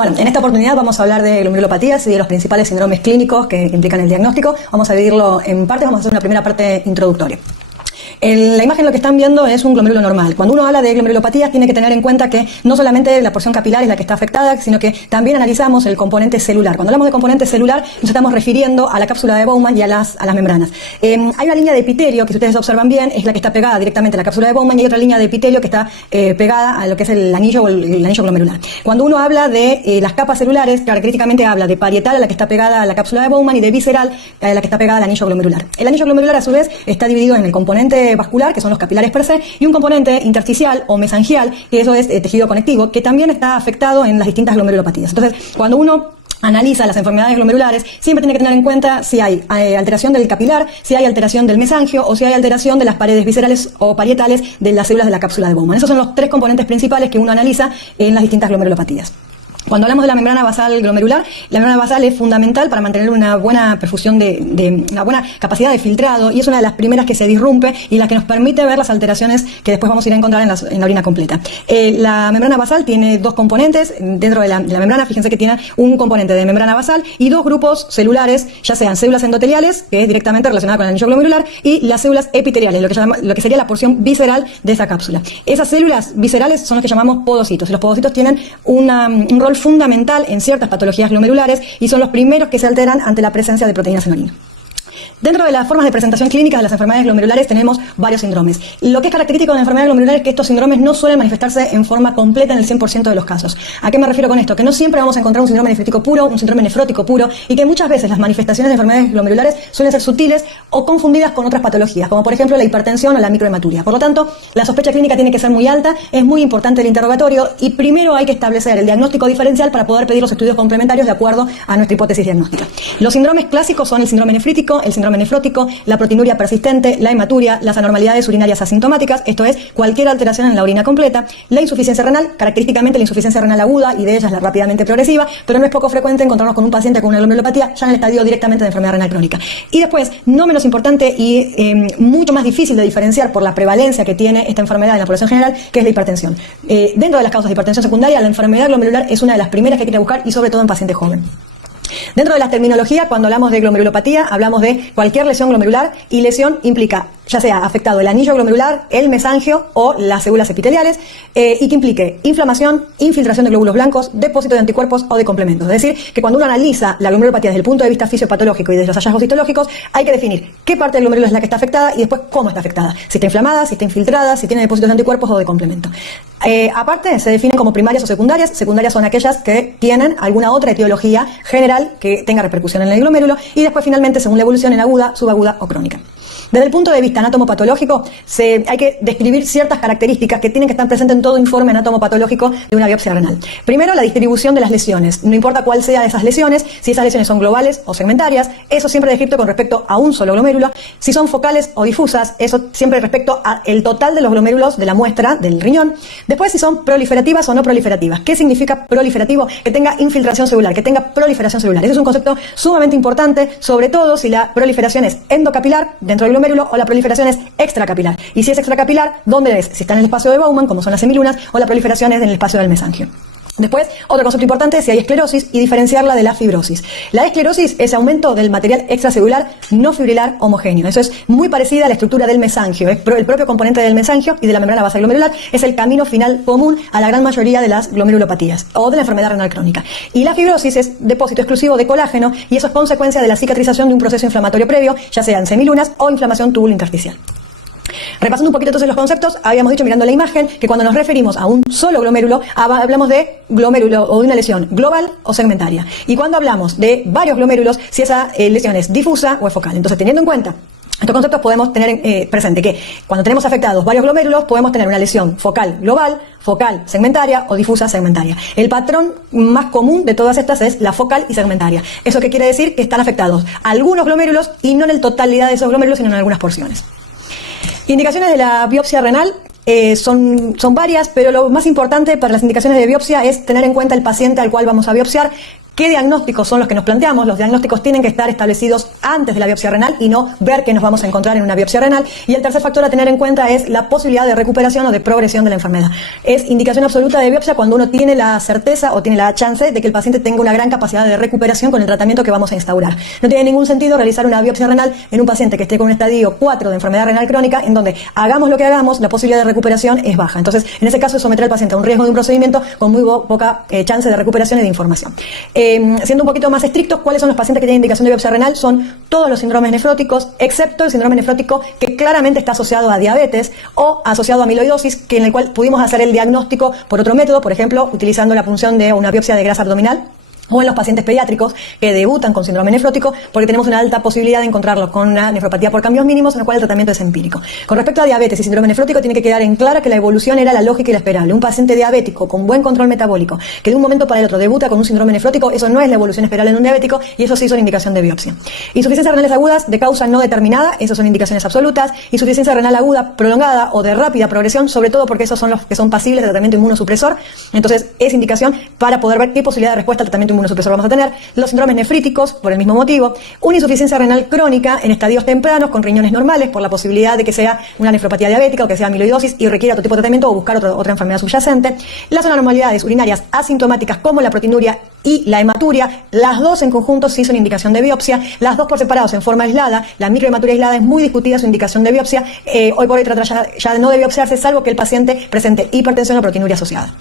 Bueno, en esta oportunidad vamos a hablar de glomerulopatías y de los principales síndromes clínicos que implican el diagnóstico. Vamos a dividirlo en partes, vamos a hacer una primera parte introductoria. La imagen lo que están viendo es un glomérulo normal. Cuando uno habla de glomerulopatías tiene que tener en cuenta que no solamente la porción capilar es la que está afectada, sino que también analizamos el componente celular. Cuando hablamos de componente celular nos estamos refiriendo a la cápsula de Bowman y a las membranas. Hay una línea de epitelio que si ustedes observan bien es la que está pegada directamente a la cápsula de Bowman y hay otra línea de epitelio que está pegada a lo que es el anillo o el anillo glomerular. Cuando uno habla de las capas celulares, característicamente habla de parietal a la que está pegada a la cápsula de Bowman y de visceral a la que está pegada al anillo glomerular. El anillo glomerular a su vez está dividido en el componente vascular, que son los capilares per se, y un componente intersticial o mesangial, que eso es tejido conectivo, que también está afectado en las distintas glomerulopatías. Entonces, cuando uno analiza las enfermedades glomerulares, siempre tiene que tener en cuenta si hay alteración del capilar, si hay alteración del mesangio o si hay alteración de las paredes viscerales o parietales de las células de la cápsula de Bowman. Esos son los tres componentes principales que uno analiza en las distintas glomerulopatías. Cuando hablamos de la membrana basal glomerular, la membrana basal es fundamental para mantener una buena perfusión una buena capacidad de filtrado y es una de las primeras que se disrumpe y la que nos permite ver las alteraciones que después vamos a ir a encontrar en la orina completa. La membrana basal tiene dos componentes dentro de la membrana. Fíjense que tiene un componente de membrana basal y dos grupos celulares, ya sean células endoteliales, que es directamente relacionada con el anillo glomerular, y las células epiteliales, lo que sería la porción visceral de esa cápsula. Esas células viscerales son los que llamamos podocitos y los podocitos tienen un rol fundamental en ciertas patologías glomerulares y son los primeros que se alteran ante la presencia de proteínas en orina. Dentro de las formas de presentación clínica de las enfermedades glomerulares tenemos varios síndromes. Lo que es característico de la enfermedad glomerular es que estos síndromes no suelen manifestarse en forma completa en el 100% de los casos. ¿A qué me refiero con esto? Que no siempre vamos a encontrar un síndrome nefrítico puro, un síndrome nefrótico puro, y que muchas veces las manifestaciones de enfermedades glomerulares suelen ser sutiles o confundidas con otras patologías, como por ejemplo la hipertensión o la microhematuria. Por lo tanto, la sospecha clínica tiene que ser muy alta, es muy importante el interrogatorio y primero hay que establecer el diagnóstico diferencial para poder pedir los estudios complementarios de acuerdo a nuestra hipótesis diagnóstica. Los síndromes clásicos son el síndrome nefrítico, el síndrome nefrótico, la proteinuria persistente, la hematuria, las anormalidades urinarias asintomáticas, esto es, cualquier alteración en la orina completa, la insuficiencia renal, característicamente la insuficiencia renal aguda y de ellas la rápidamente progresiva, pero no es poco frecuente encontrarnos con un paciente con una glomerulopatía ya en el estadio directamente de enfermedad renal crónica. Y después, no menos importante y mucho más difícil de diferenciar por la prevalencia que tiene esta enfermedad en la población general, que es la hipertensión. Dentro de las causas de hipertensión secundaria, la enfermedad glomerular es una de las primeras que hay que buscar y sobre todo en pacientes jóvenes. Dentro de la terminología, cuando hablamos de glomerulopatía, hablamos de cualquier lesión glomerular y lesión implica ya sea afectado el anillo glomerular, el mesangio o las células epiteliales y que implique inflamación, infiltración de glóbulos blancos, depósito de anticuerpos o de complementos. Es decir, que cuando uno analiza la glomerulopatía desde el punto de vista fisiopatológico y de los hallazgos histológicos, hay que definir qué parte del glomérulo es la que está afectada y después cómo está afectada. Si está inflamada, si está infiltrada, si tiene depósitos de anticuerpos o de complemento. Aparte, se definen como primarias o secundarias. Secundarias son aquellas que tienen alguna otra etiología general que tenga repercusión en el glomérulo y después finalmente, según la evolución, en aguda, subaguda o crónica. Desde el punto de vista anatomopatológico, hay que describir ciertas características que tienen que estar presentes en todo informe anatomopatológico de una biopsia renal. Primero, la distribución de las lesiones. No importa cuál sea de esas lesiones, si esas lesiones son globales o segmentarias, eso siempre descrito con respecto a un solo glomérulo. Si son focales o difusas, eso siempre respecto al total de los glomérulos de la muestra del riñón. Después, si son proliferativas o no proliferativas. ¿Qué significa proliferativo? Que tenga infiltración celular, que tenga proliferación celular. Eso es un concepto sumamente importante, sobre todo si la proliferación es endocapilar dentro del glomérulo o la proliferación es extracapilar. Y si es extracapilar, ¿dónde es? Si está en el espacio de Bowman, como son las semilunas, o la proliferación es en el espacio del mesangio. Después, otro concepto importante es si hay esclerosis y diferenciarla de la fibrosis. La esclerosis es aumento del material extracelular no fibrilar homogéneo. Eso es muy parecida a la estructura del mesangio. Es el propio componente del mesangio y de la membrana basal glomerular. Es el camino final común a la gran mayoría de las glomerulopatías o de la enfermedad renal crónica. Y la fibrosis es depósito exclusivo de colágeno y eso es consecuencia de la cicatrización de un proceso inflamatorio previo, ya sean semilunas o inflamación túbulo intersticial. Repasando un poquito entonces los conceptos, habíamos dicho mirando la imagen que cuando nos referimos a un solo glomérulo, hablamos de glomérulo o de una lesión global o segmentaria. Y cuando hablamos de varios glomérulos, si esa lesión es difusa o es focal. Entonces, teniendo en cuenta estos conceptos, podemos tener presente que cuando tenemos afectados varios glomérulos, podemos tener una lesión focal global, focal segmentaria o difusa segmentaria. El patrón más común de todas estas es la focal y segmentaria. ¿Eso qué quiere decir? Que están afectados algunos glomérulos y no en la totalidad de esos glomérulos, sino en algunas porciones. Indicaciones de la biopsia renal son varias, pero lo más importante para las indicaciones de biopsia es tener en cuenta el paciente al cual vamos a biopsiar, ¿Qué diagnósticos son los que nos planteamos? Los diagnósticos tienen que estar establecidos antes de la biopsia renal y no ver qué nos vamos a encontrar en una biopsia renal. Y el tercer factor a tener en cuenta es la posibilidad de recuperación o de progresión de la enfermedad. Es indicación absoluta de biopsia cuando uno tiene la certeza o tiene la chance de que el paciente tenga una gran capacidad de recuperación con el tratamiento que vamos a instaurar. No tiene ningún sentido realizar una biopsia renal en un paciente que esté con un estadio 4 de enfermedad renal crónica, en donde hagamos lo que hagamos, la posibilidad de recuperación es baja. Entonces, en ese caso, someter al paciente a un riesgo de un procedimiento con muy poca chance de recuperación y de información. Siendo un poquito más estrictos, ¿cuáles son los pacientes que tienen indicación de biopsia renal? Son todos los síndromes nefróticos, excepto el síndrome nefrótico que claramente está asociado a diabetes o asociado a amiloidosis, en el cual pudimos hacer el diagnóstico por otro método, por ejemplo, utilizando la punción de una biopsia de grasa abdominal, o en los pacientes pediátricos que debutan con síndrome nefrótico, porque tenemos una alta posibilidad de encontrarlos con una nefropatía por cambios mínimos, en la cual el tratamiento es empírico. Con respecto a diabetes y síndrome nefrótico, tiene que quedar en claro que la evolución era la lógica y la esperable. Un paciente diabético con buen control metabólico, que de un momento para el otro debuta con un síndrome nefrótico, eso no es la evolución esperable en un diabético, y eso sí son indicación de biopsia. Insuficiencias renales agudas de causa no determinada, esas son indicaciones absolutas. Insuficiencia renal aguda prolongada o de rápida progresión, sobre todo porque esos son los que son pasibles de tratamiento inmunosupresor, entonces es indicación para poder ver qué posibilidad de respuesta al tratamiento inmunosupresor vamos a tener. Los síndromes nefríticos, por el mismo motivo. Una insuficiencia renal crónica en estadios tempranos con riñones normales, por la posibilidad de que sea una nefropatía diabética o que sea amiloidosis y requiera otro tipo de tratamiento o buscar otra enfermedad subyacente. Las anormalidades urinarias asintomáticas como la proteinuria y la hematuria, las dos en conjunto sí son indicación de biopsia, las dos por separados en forma aislada. La microhematuria aislada es muy discutida su indicación de biopsia, hoy por hoy trata ya de no de biopsiarse, salvo que el paciente presente hipertensión o proteinuria asociada.